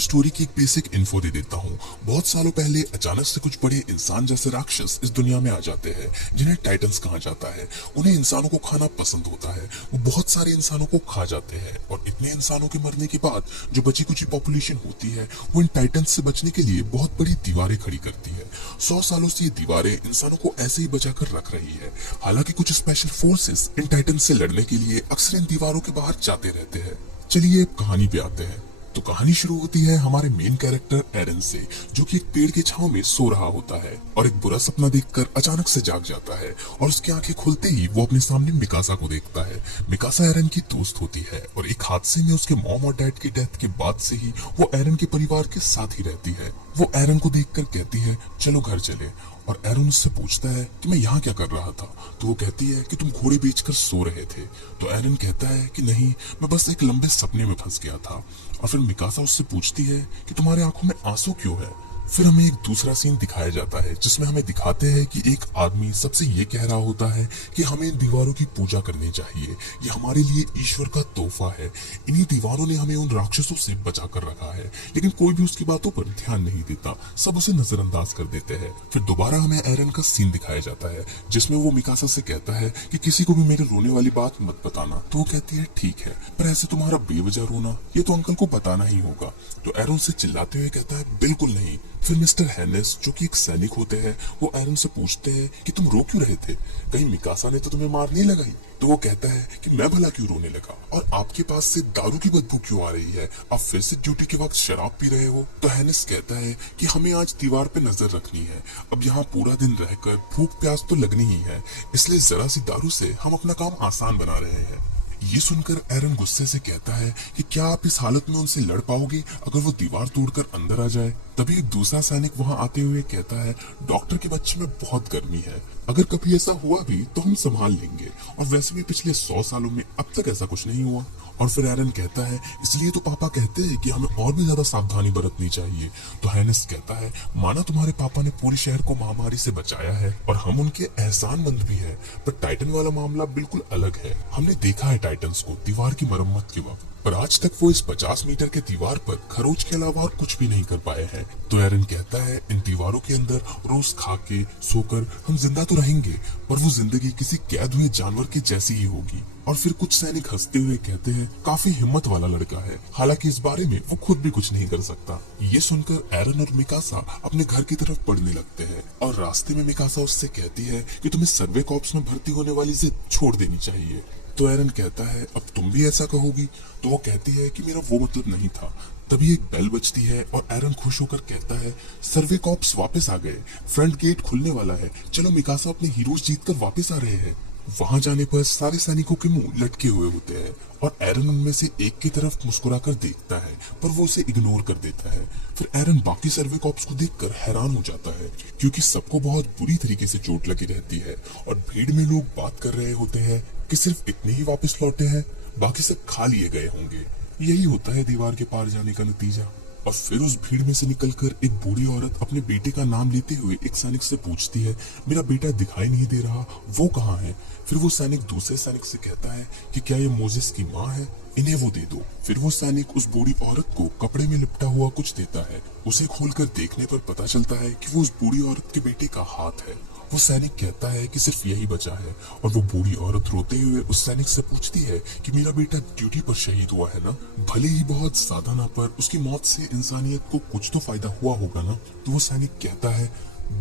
आपको स्टोरी की एक बेसिक इन्फो दे देता हूँ। बहुत सालों पहले अचानक से कुछ बड़े इंसान जैसे राक्षस इस दुनिया में आ जाते हैं, जिन्हें टाइटन्स कहा जाता है। उन्हें इंसानों को खाना पसंद होता है। वो बहुत सारे इंसानों को खा जाते हैं और इतने इंसानों के मरने के बाद जो बची कुची पॉपुलेशन होती है वो इन टाइटन्स से बचने के लिए बहुत बड़ी दीवारें खड़ी करती है। 100 सालों से ये दीवारें इंसानों को ऐसे ही बचा कर रख रही है। हालांकि कुछ स्पेशल फोर्सेस इन टाइटन्स से लड़ने के लिए अक्सर इन दीवारों के बाहर जाते रहते हैं। चलिए अब कहानी पे आते हैं। तो कहानी शुरू होती है हमारे मेन कैरेक्टर एरन से, जो कि एक पेड़ के छांव में सो रहा होता है और एक बुरा सपना देखकर अचानक से जाग जाता है और उसकी आंखें खुलते ही वो अपने सामने मिकासा को देखता है। मिकासा एरन की दोस्त होती है और एक हादसे में उसके मॉम और डैड की डेथ के बाद से ही वो एरन के परिवार के साथ ही रहती है। वो एरन को देखकर कहती है चलो घर चले, और एरन उससे पूछता है कि मैं यहाँ क्या कर रहा था। तो वो कहती है कि तुम घोड़े बेचकर सो रहे थे। तो एरन कहता है कि नहीं, मैं बस एक लंबे सपने में फंस गया था। और फिर मिकासा उससे पूछती है कि तुम्हारे आंखों में आंसू क्यों है। फिर हमें एक दूसरा सीन दिखाया जाता है जिसमें हमें दिखाते हैं कि एक आदमी सबसे ये कह रहा होता है कि हमें इन दीवारों की पूजा करनी चाहिए, ये हमारे लिए ईश्वर का तोहफा है। इन्हीं दीवारों ने हमें उन राक्षसों से बचा कर रखा है। लेकिन कोई भी उसकी बातों पर ध्यान नहीं देता, सब उसे नजरअंदाज कर देते हैं। फिर दोबारा हमें एरन का सीन दिखाया जाता है जिसमें वो मिकासा से कहता है कि किसी को भी मेरे रोने वाली बात मत बताना। तो वो कहती है ठीक है, पर ऐसे तुम्हारा बेवजह रोना ये तो अंकल को बताना ही होगा। तो एरन से चिल्लाते हुए कहता है बिल्कुल नहीं। फिर मिस्टर हैनेस, जो कि एक सैनिक होते हैं, वो एरन से पूछते हैं कि तुम रो क्यों रहे थे, कहीं मिकासा ने तो तुम्हें मार नहीं लगाई। तो वो कहता है कि मैं भला क्यों रोने लगा, और आपके पास से दारू की बदबू क्यों आ रही है, आप फिर से ड्यूटी के वक्त शराब पी रहे हो। तो हैनेस कहता है कि हमें आज दीवार पे नजर रखनी है, अब यहाँ पूरा दिन रहकर भूख प्यास तो लगनी ही है, इसलिए जरा सी दारू से हम अपना काम आसान बना रहे हैं। ये सुनकर एरन गुस्से से कहता है कि क्या आप इस हालत में उनसे लड़ पाओगे अगर वो दीवार तोड़कर अंदर आ जाए। तभी एक दूसरा सैनिक वहां आते हुए कहता है डॉक्टर के बच्चे में बहुत गर्मी है, अगर कभी ऐसा हुआ भी तो हम संभाल लेंगे, और वैसे भी पिछले 100 सालों में अब तक ऐसा कुछ नहीं हुआ। और फिर एरन कहता है इसलिए तो पापा कहते हैं कि हमें और भी ज्यादा सावधानी बरतनी चाहिए। तो हैनेस कहता है माना तुम्हारे पापा ने पूरे शहर को महामारी से बचाया है और हम उनके एहसानमंद भी है, पर टाइटन वाला मामला बिल्कुल अलग है। हमने देखा है टाइटन्स को दीवार की मरम्मत के वक्त, पर आज तक वो इस 50 मीटर के दीवार पर खरोच के अलावा और कुछ भी नहीं कर पाए हैं। तो एरन कहता है इन दीवारों के अंदर रोज खा के सोकर हम जिंदा तो रहेंगे, पर वो जिंदगी किसी कैद हुए जानवर के जैसी ही होगी। और फिर कुछ सैनिक हंसते हुए कहते हैं काफी हिम्मत वाला लड़का है, हालांकि इस बारे में वो खुद भी कुछ नहीं कर सकता। ये सुनकर एरन और मिकासा अपने घर की तरफ बढ़ने लगते हैं और रास्ते में मिकासा उससे कहती है कि तुम्हें सर्वे कॉर्प्स में भर्ती होने वाली जिद छोड़ देनी चाहिए। तो एरन कहता है अब तुम भी ऐसा कहोगी। तो वो कहती है कि मेरा वो मतलब नहीं था। तभी एक बेल बजती है और एरन खुश होकर कहता है सर्वे कॉर्प्स वापस आ गए, फ्रंट गेट खुलने वाला है, चलो मिकासा अपने हीरोज जीतकर वापस आ रहे हैं। वहां जाने पर सारे सैनिकों के मुंह लटके हुए होते हैं और एरन उनमें से एक की तरफ मुस्कुराकर देखता है, पर वो उसे इग्नोर कर देता है। फिर एरन बाकी सर्वे कॉर्प्स को देखकर हैरान हो जाता है क्योंकि सबको बहुत बुरी तरीके से चोट लगी रहती है और भीड़ में लोग बात कर रहे होते हैं कि सिर्फ इतने ही वापस लौटे हैं, बाकी सब खा लिए गए होंगे। यही होता है दीवार के पार जाने का नतीजा। और फिर उस भीड़ में से निकलकर एक बूढ़ी औरत अपने बेटे का नाम लेते हुए एक सैनिक से पूछती है मेरा बेटा दिखाई नहीं दे रहा, वो कहाँ है। फिर वो सैनिक दूसरे सैनिक से कहता है कि क्या ये मोजेस की माँ है, इन्हें वो दे दो। फिर वो सैनिक उस बूढ़ी औरत को कपड़े में लिपटा हुआ कुछ देता है। उसे खोलकर देखने पर पता चलता है कि वो उस बूढ़ी औरत के बेटे का हाथ है। वो सैनिक कहता है कि सिर्फ यही बचा है, और वो बूढ़ी औरत रोते हुए उस सैनिक से पूछती है कि मेरा बेटा ड्यूटी पर शहीद हुआ है ना, भले ही बहुत ज्यादा ना, पर उसकी मौत से इंसानियत को कुछ तो फायदा हुआ होगा ना। तो वो सैनिक कहता है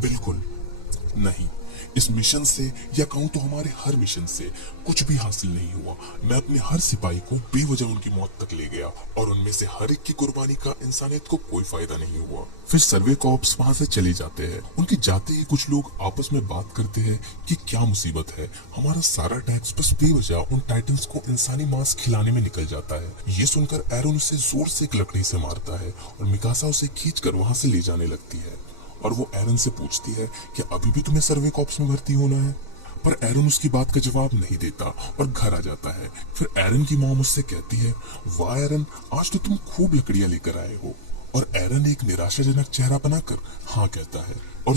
बिल्कुल नहीं, इस मिशन से या कहूं तो हमारे हर मिशन से कुछ भी हासिल नहीं हुआ। मैं अपने हर सिपाही को बेवजह उनकी मौत तक ले गया और उनमें से हर एक की कुर्बानी का इंसानियत को कोई फायदा नहीं हुआ। फिर सर्वे कॉर्प्स वहां से चले जाते हैं। उनके जाते ही कुछ लोग आपस में बात करते हैं कि क्या मुसीबत है, हमारा सारा टैक्स बस बेवजह उन टाइटन्स को इंसानी मांस खिलाने में निकल जाता है। ये सुनकर एरन उसे जोर से एक लकड़ी से मारता है और मिकासा उसे खींचकर वहां से ले जाने लगती है। और वो एरन से पूछती है कि अभी भी तुम्हें सर्वे कॉर्प्स में भर्ती होना है, पर एरन उसकी बात का जवाब नहीं देता और घर आ जाता है। फिर एरन की मॉम उससे कहती है वाह एरन, आज तो तुम खूब लकड़ियां लेकर आए हो। और एरन एक निराशाजनक चेहरा बनाकर हाँ कहता है और